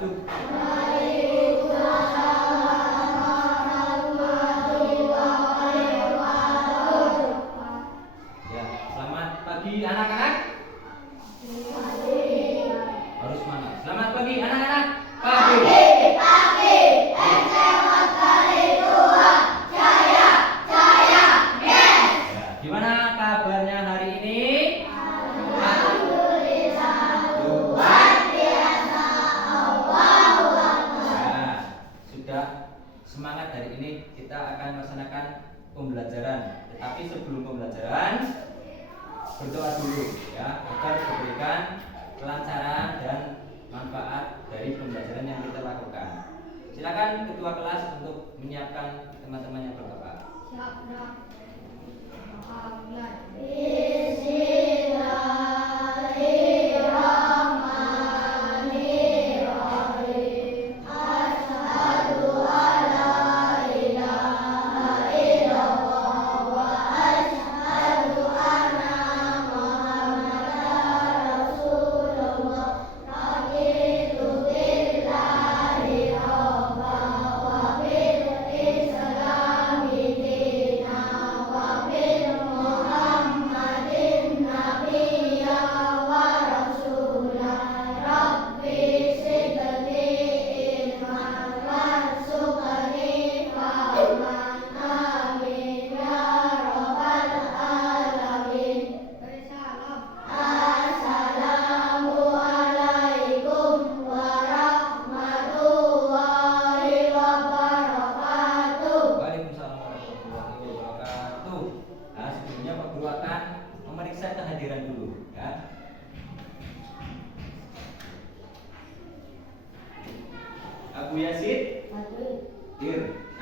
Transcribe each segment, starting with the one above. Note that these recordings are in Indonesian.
wabarakatuh. Ya, selamat pagi anak-anak. Harus semangat. Selamat pagi anak-anak. Pagi. Gimana kabarnya hari ini? Sudah semangat hari ini kita akan melaksanakan pembelajaran. Tetapi sebelum pembelajaran berdoa dulu ya, agar diberikan kelancaran dan manfaat dari pembelajaran yang kita lakukan. Silakan ketua kelas untuk menyiapkan teman-teman yang berdoa. Abu Yazid,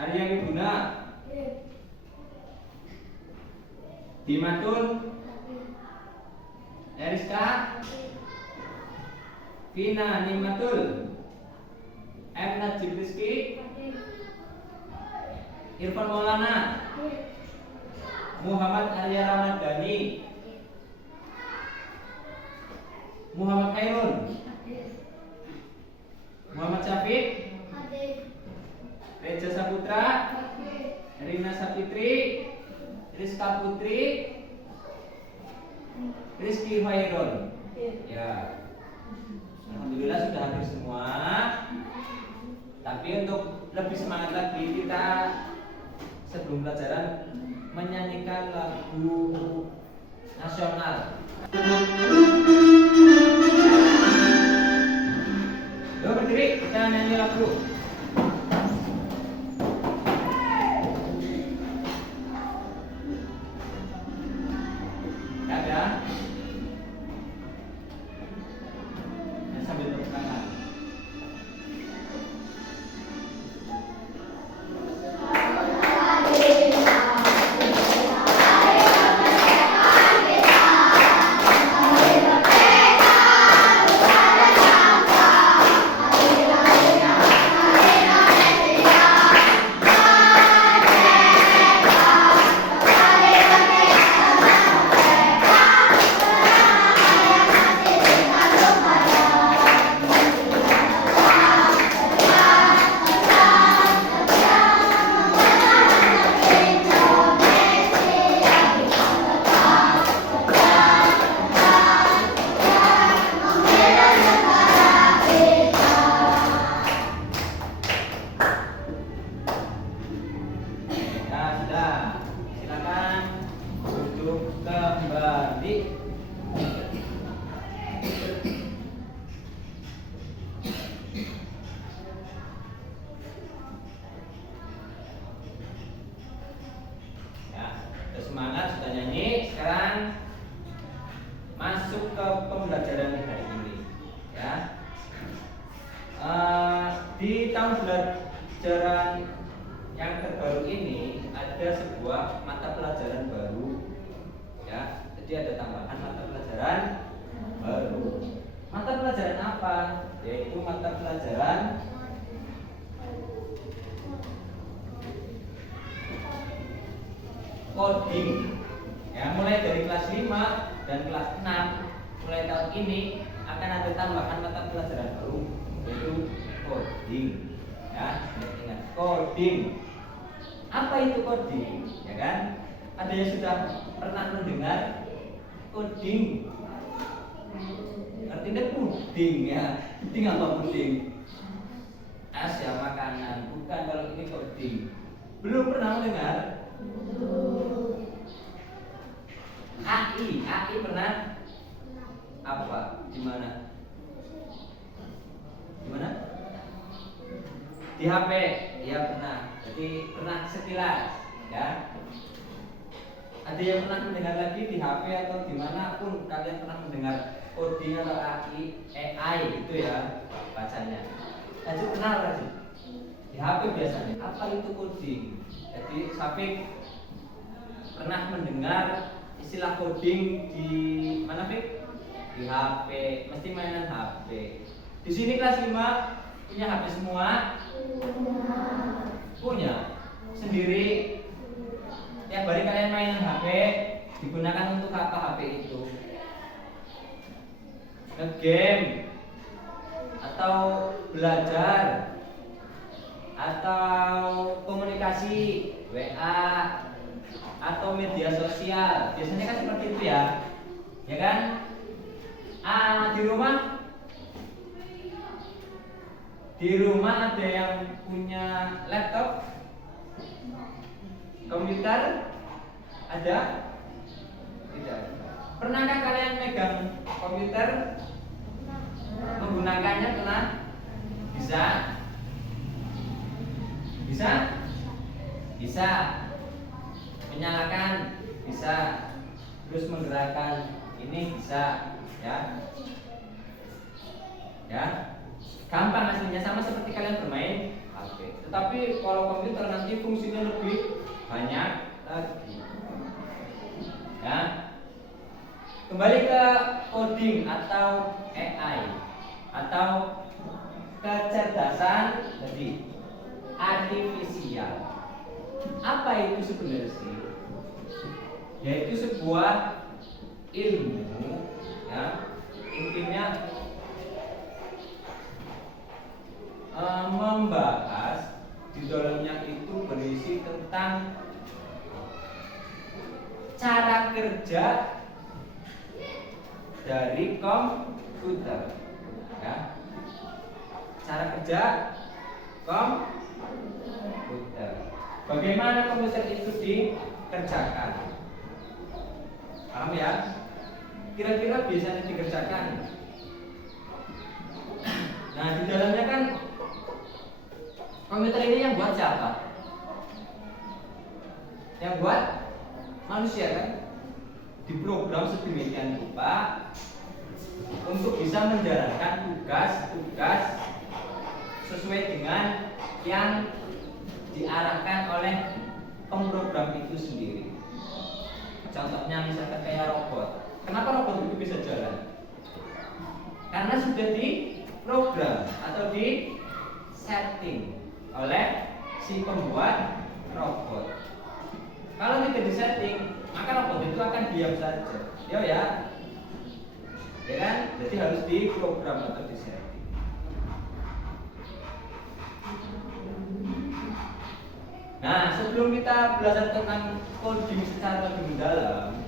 Arya Ibuna, Dimatun, Eriska, Vina Nimatul, M. Najib Rizki, Irfan Maulana, Muhammad Arya Ramadhani, Muhammad Khairun, Muhammad Syafiq, Reja Saputra, Rina Sapitri, Rizka Putri, Rizky Khairun. Ya, alhamdulillah sudah hadir semua. Tapi untuk lebih semangat lagi, kita sebelum pelajaran menyanyikan lagu nasional. Yuk berdiri, kita nyanyi lagu. Ya. Dan sambil tepuk tangan. Semangat, sudah nyanyi. Sekarang masuk ke pembelajaran hari ini ya. Di tahun pelajaran yang terbaru ini ada sebuah mata pelajaran baru ya. Jadi ada tambahan mata pelajaran baru. Mata pelajaran apa? Yaitu mata pelajaran coding ya, mulai dari kelas 5 dan kelas 6 mulai tahun ini akan ada tambahan mata pelajaran baru, yaitu coding. Ya, ingat coding. Apa itu coding? Ya kan? Ada yang sudah pernah mendengar coding? Artinya puding ya. Puding apa puding? Ya makanan. Bukan, kalau ini coding. Belum pernah mendengar? AI pernah? Apa? Di mana? Di mana? Di HP. Ya pernah. Jadi pernah sekilas, ya. Ada yang pernah mendengar lagi di HP atau dimanapun kalian pernah mendengar coding atau AI itu ya bacanya. Jadi pernah lagi di HP biasanya. Apa itu coding? Jadi Syafiq pernah mendengar istilah coding di mana, Fik? Di HP, mesti mainan HP. Di sini kelas 5 punya HP semua? Punya. Sendiri. Tiap hari kalian mainan HP, digunakan untuk apa HP itu? Nge-game atau belajar atau komunikasi, WA atau media sosial. Biasanya kan seperti itu ya. Ya kan? Di rumah ada yang punya laptop, komputer? Ada? Tidak. Pernahkah kalian megang komputer? Menggunakannya pernah? Bisa? Bisa? Bisa. Menyalakan? Bisa. Terus menggerakkan ini bisa, ya. Ya. Gampang aslinya, sama seperti kalian bermain HP. Tetapi kalau komputer nanti fungsinya lebih banyak lagi. Ya. Kembali ke coding atau AI atau kecerdasan tadi artifisial. Apa itu sebenarnya sih? Yaitu sebuah ilmu, ya, intinya membahas di dalamnya itu berisi tentang cara kerja dari komputer, ya. Cara kerja komputer. Bagaimana komputer itu dikerjakan? Paham ya? Kira-kira biasanya dikerjakan. Nah, di dalamnya kan komputer ini yang buat siapa? Yang buat manusia kan? Diprogram sedemikian rupa untuk bisa menjalankan tugas-tugas sesuai dengan yang diarahkan oleh pemrogram itu sendiri. Contohnya misalkan kayak robot. Kenapa robot itu bisa jalan? Karena sudah diprogram atau di setting oleh si pembuat robot. Kalau tidak disetting, maka robot itu akan diam saja. Ya, ya kan? Jadi harus diprogram atau disetting. Nah, sebelum kita belajar tentang coding secara lebih mendalam,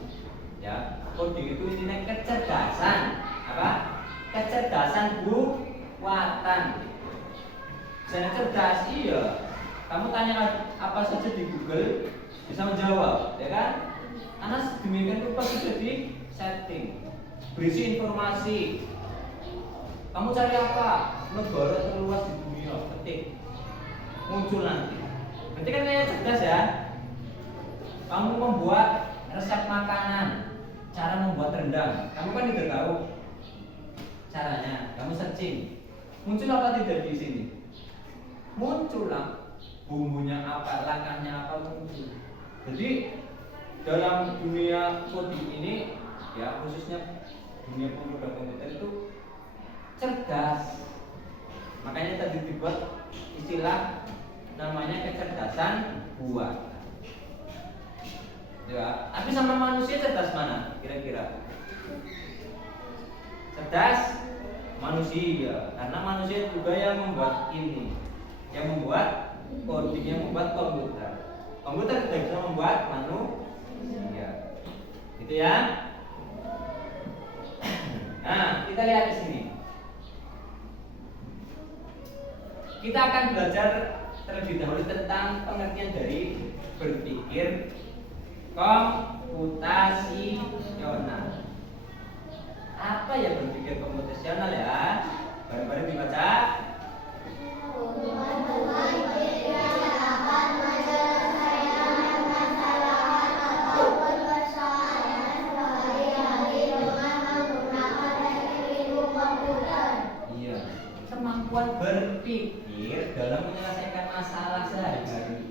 ya, coding itu intinya kecerdasan, apa? Kecerdasan buatan. Misalnya cerdas, iya. Kamu tanya apa saja di Google bisa menjawab, ya kan? Karena sedemikian rupa sudah di setting, berisi informasi. Kamu cari apa? Negara terluas di dunia, ketik, muncul nanti. Berarti kan kayak cerdas ya. Kamu membuat resep makanan, cara membuat rendang, kamu kan tidak tahu caranya. Kamu searching, muncul apa tidak di sini? Muncul lah, bumbunya apa, langkahnya apa, muncul. Jadi dalam dunia coding ini, ya khususnya dunia pemrogram komputer itu cerdas. Makanya tadi dibuat istilah namanya kecerdasan buatan. Ya, tapi sama manusia cerdas mana kira-kira? Cerdas manusia, karena manusia juga yang membuat ini, yang membuat coding, yang membuat komputer. Komputer tidak bisa membuat manusia, gitu ya. Nah, kita lihat di sini. Kita akan belajar terlebih dahulu tentang pengertian dari berpikir komputasional. Apa ya berpikir komputasional ya? Bareng-bareng dibaca. Iya, kemampuan berpikir dalam menyelesaikan masalah sehari-hari.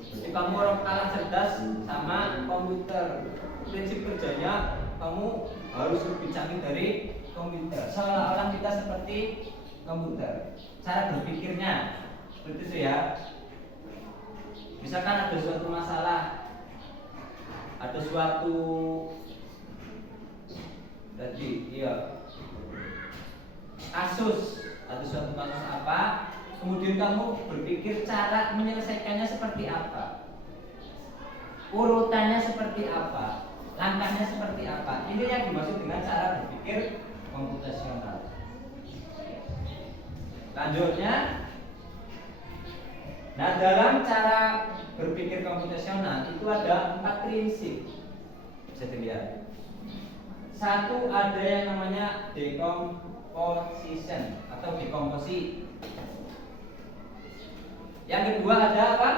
Jadi kamu orang kalah cerdas sama komputer. Prinsip kerjanya kamu harus lebih canggih dari komputer. Seolah-olah kita seperti komputer. Cara berpikirnya seperti itu ya. Misalkan ada suatu masalah, ada suatu kasus, ada suatu kasus apa, kemudian kamu berpikir cara menyelesaikannya seperti apa, urutannya seperti apa, langkahnya seperti apa. Ini yang dimaksud dengan cara berpikir komputasional. Lanjutnya, nah dalam cara berpikir komputasional itu ada 4 prinsip. Bisa dilihat. Satu, ada yang namanya decomposition atau dekomposi. Yang kedua ada apa?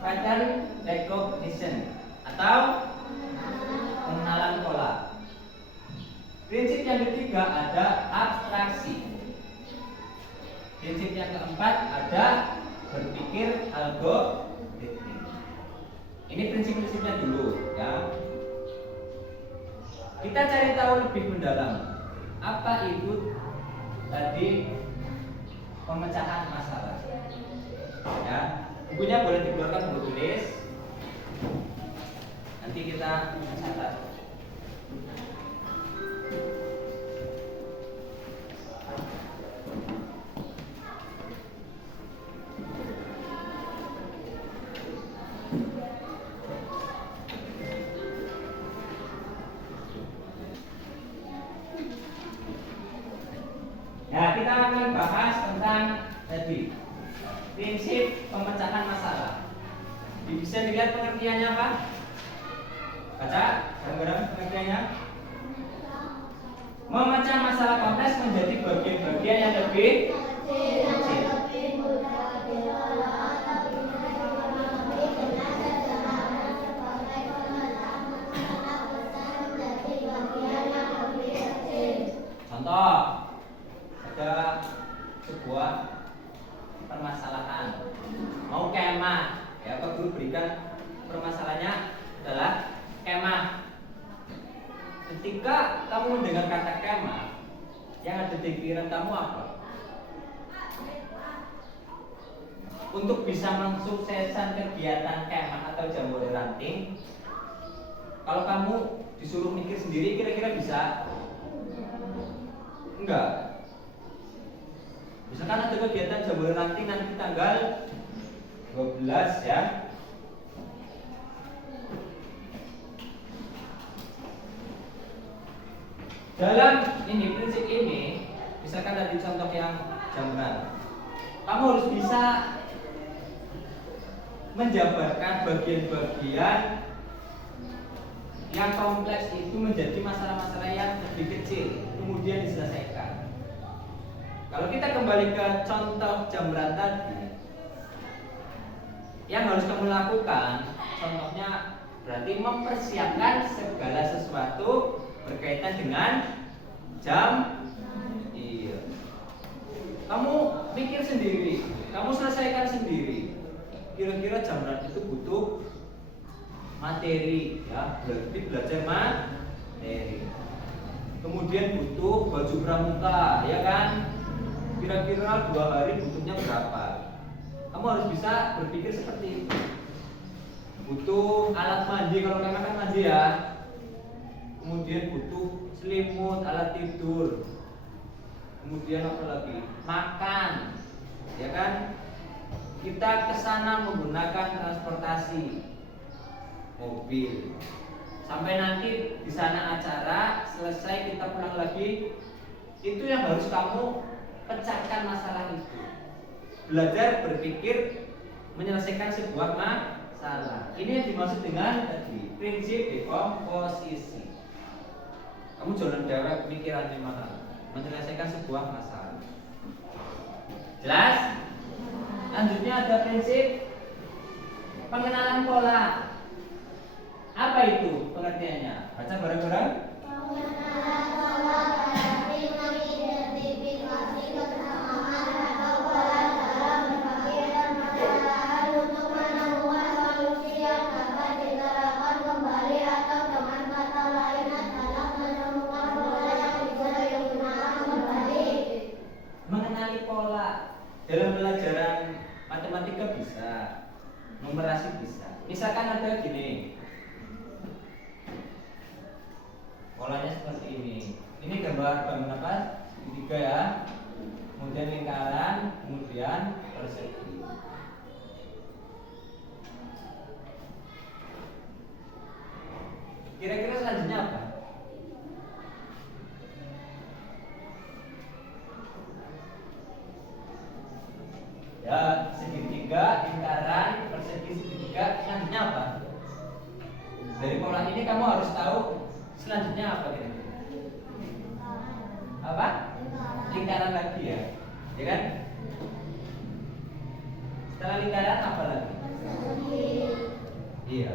Pattern recognition atau pengenalan pola. Prinsip yang ketiga ada abstraksi. Prinsip yang keempat ada berpikir algoritmik. Ini prinsip-prinsipnya dulu ya. Kita cari tahu lebih mendalam apa itu tadi pemecahan masalah. Ya, bukunya boleh dikeluarkan, buku tulis. Nanti kita catat. Nah, kita akan bahas tentang tadi prinsip pemecahan masalah. Bisa dilihat pengertiannya apa? Baca bareng-bareng pengertiannya. Memecah masalah kompleks menjadi bagian-bagian yang lebih kecil. Contoh, ada sebuah permasalahan, mau kemah, ya Pak Guru berikan permasalahannya adalah kemah. Ketika kamu mendengar kata kemah, yang ada di pikiran kamu apa? Untuk bisa mensukseskan kegiatan kemah atau jambore ranting, kalau kamu disuruh mikir sendiri, kira-kira bisa? Enggak. Misalkan ada kegiatan jambore ranting nanti tanggal 12 ya. Dalam ini prinsip ini, misalkan tadi contoh yang jamuran, kamu harus bisa menjabarkan bagian-bagian yang kompleks itu menjadi masalah-masalah yang lebih kecil, kemudian diselesaikan. Kalau kita kembali ke contoh jamuran tadi, yang harus kamu lakukan, contohnya berarti mempersiapkan segala sesuatu berkaitan dengan jam. Iya. Kamu pikir sendiri, kamu selesaikan sendiri. Kira-kira jamuran itu butuh materi, ya, berarti belajar materi. Kemudian butuh baju pramuka, ya kan? Kira-kira 2 hari butuhnya berapa? Kamu harus bisa berpikir seperti itu. Butuh alat mandi, kalau memang kan mandi ya. Kemudian butuh selimut, alat tidur. kemudian apa lagi? Makan, ya kan? Kita ke sana menggunakan transportasi mobil. Sampai nanti di sana acara selesai kita pulang lagi, itu yang harus kamu pecahkan masalah itu. Belajar berpikir menyelesaikan sebuah masalah. Ini yang dimaksud dengan tadi prinsip dekomposisi. Kamu jangan direct pikirannya mana, menyelesaikan sebuah masalah. Jelas? Lanjutnya ada prinsip pengenalan pola. Apa itu pengertiannya? Baca bareng-bareng. Pengenalan pola berarti mengidentifikasi kesamaan atau pola dalam berpikir dan permasalahan untuk menemukan solusi yang dapat diterapkan kembali atau dengan kata lain adalah menemukan pola yang bisa digunakan kembali. Mengenali pola dalam pelajaran matematika bisa, numerasi bisa. Misalkan ada gini, polanya seperti ini. Ini gambar bangun apa? Segitiga ya. Kemudian lingkaran, kemudian persegi. Kira-kira selanjutnya apa? Ya, segitiga, lingkaran, persegi, segitiga. Selanjutnya apa? Dari pola ini kamu harus tahu selanjutnya apa kira-kira? Apa? Lingkaran lagi ya, ya kan? Setelah lingkaran apa lagi? Iya.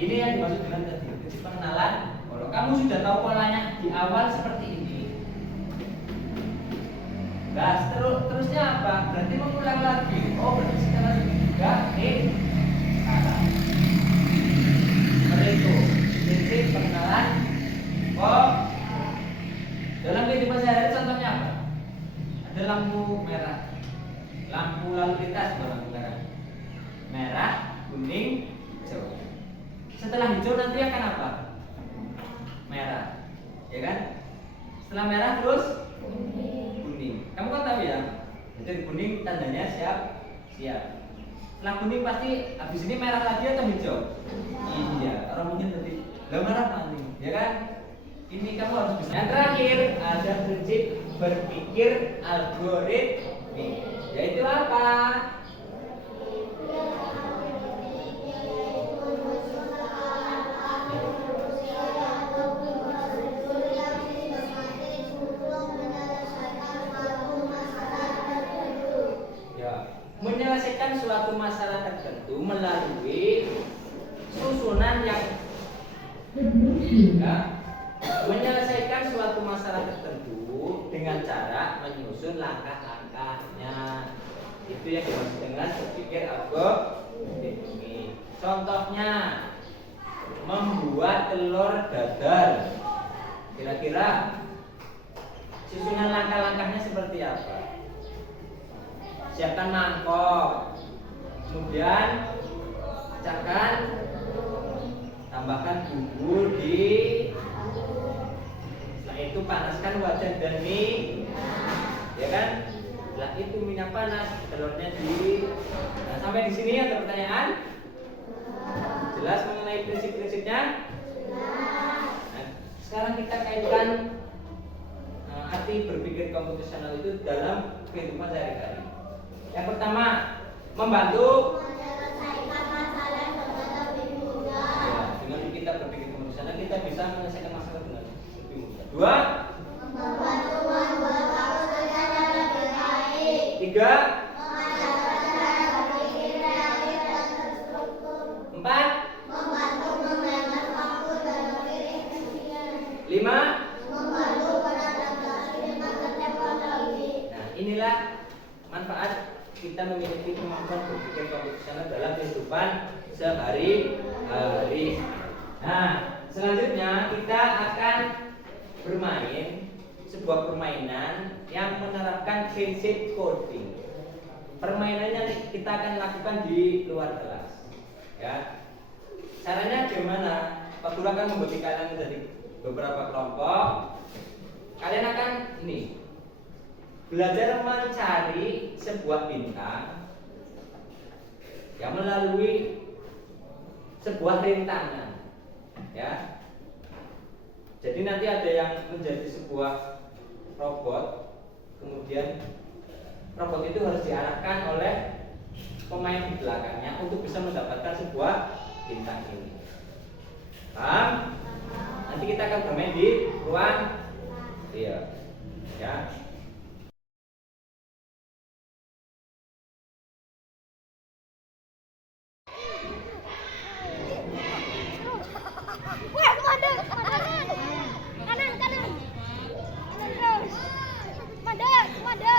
Ini yang dimaksud dengan tadi pengenalan. Kalau kamu sudah tahu polanya di awal seperti ini, nah terusnya apa? Berarti mengulang lagi. Oh, berarti setelah segitiga lingkaran. Itu prinsip pengenalan. Oh, dalam kehidupan sehari-hari contohnya apa? Ada lampu merah, lampu lalu lintas, lampu merah, kuning, hijau. Setelah hijau nanti akan apa? Merah, ya kan? Setelah merah terus kuning. Kamu kan tahu ya? Jadi kuning tandanya siap. Setelah kuning pasti habis ini merah lagi atau hijau? Iya, orang mungkin tadi lah merah kuning, ya kan? Ini kamu harus bisa. Yang terakhir ada prinsip berpikir algoritmik, yaitu apa? Menyelesaikan suatu masalah tertentu melalui susunan yang menyelesaikan suatu masalah tertentu dengan cara menyusun langkah-langkahnya. Itu yang dimaksud dengan berpikir algoritmik. Contohnya membuat telur dadar. Kira-kira susunan langkah-langkahnya seperti apa? Siapkan mangkok, kemudian pecahkan, tambahkan bumbu di, setelah itu panaskan wajan dan mie, ya kan? Setelah itu minyak panas, telurnya di. Nah, sampai di sini ada pertanyaan? Jelas mengenai prinsip-prinsipnya? Nah, sekarang kita kaitkan arti berpikir komputasional itu dalam kehidupan sehari-hari. Yang pertama, membantu Menyelesaikan masalah dengan lebih mudah. ya, dengan kita berpikir komputasional kita bisa menyelesaikan masalah dengan lebih mudah. Dua, Membantu membuat keputusan yang lebih baik. tiga, Mengajarkan cara berpikir kreatif dan terstruktur. empat, Membantu menghemat waktu dan lebih efisien. lima. Membantu beradaptasi dengan teknologi. Nah, inilah manfaat kita memiliki kemampuan berpikir komputasional dalam kehidupan sehari-hari. Nah, selanjutnya kita akan bermain sebuah permainan yang menerapkan prinsip coding. Permainannya kita akan lakukan di luar kelas. Ya. Caranya gimana? Pak Guru akan membagi kalian menjadi beberapa kelompok. Kalian akan ini belajar mencari sebuah bintang yang melalui sebuah rintangan, ya. Jadi nanti ada yang menjadi sebuah robot, kemudian robot itu harus diarahkan oleh pemain di belakangnya untuk bisa mendapatkan sebuah bintang ini. Paham? Nanti kita akan bermain di ruang ya. Wah, kemana? Kanan. Terus. Madep. Maju.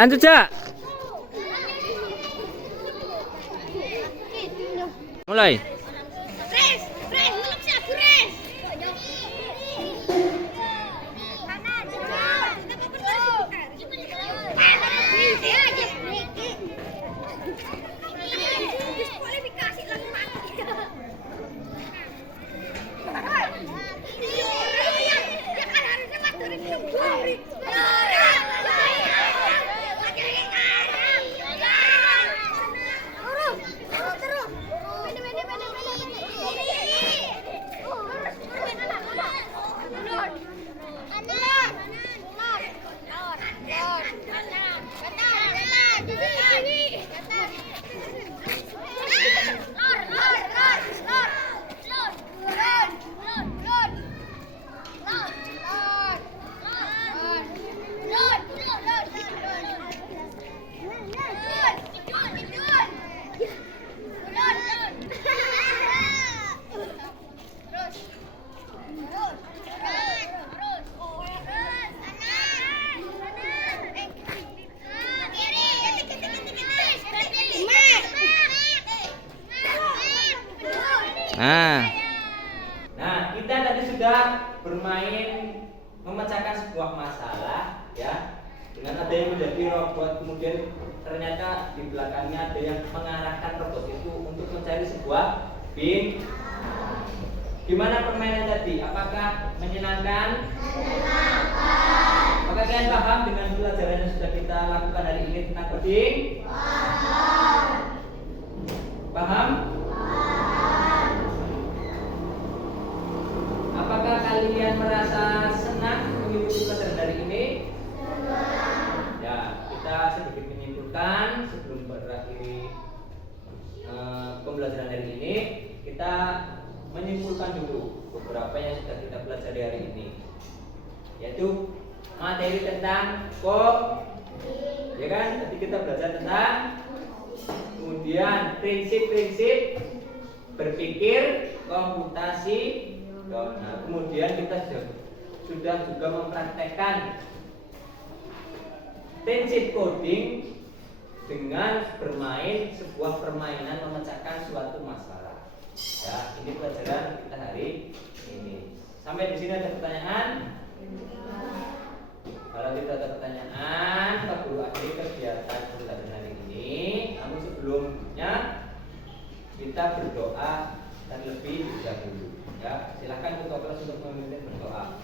Lanjut, Cak. Mulai. Nah, kita tadi sudah bermain memecahkan sebuah masalah ya. Dengan ada yang menjadi robot, kemudian ternyata di belakangnya ada yang mengarahkan robot itu untuk mencari sebuah bin. Gimana permainan tadi? Apakah menyenangkan? Menyenangkan. Apakah kalian paham dengan pelajaran yang sudah kita lakukan hari ini tentang coding? Paham. Paham? Paham. Apakah kalian merasa senang mengikuti pelajaran hari ini? Senang. Ya, kita sedikit menyimpulkan sebelum berakhiri pembelajaran hari ini. Kita menyimpulkan dulu beberapa yang sudah kita pelajari hari ini, yaitu materi tentang ya kan, tadi kita belajar tentang, kemudian prinsip-prinsip berpikir komputasi. Nah, kemudian kita sudah juga mempraktekkan prinsip coding dengan bermain sebuah permainan memecahkan suatu masalah. Ya, ini pelajaran kita hari ini. Sampai di sini ada pertanyaan? Kalau tidak ada pertanyaan, kita perlu akhiri kegiatan pelajaran hari ini. Namun sebelumnya kita berdoa terlebih dahulu. Ya, silakan ketua kelas untuk memimpin berdoa.